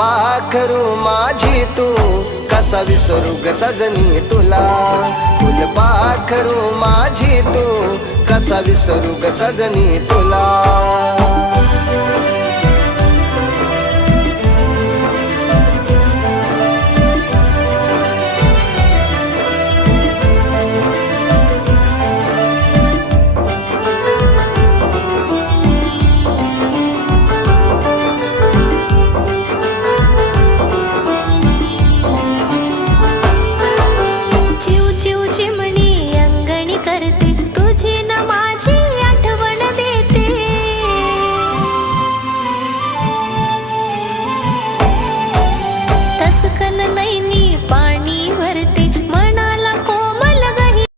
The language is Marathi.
फुलपाखरू माझी तू कसा विसरू ग सजनी तुला. फुलपाखरू माझी तू कसा विसरू ग सजनी तुला.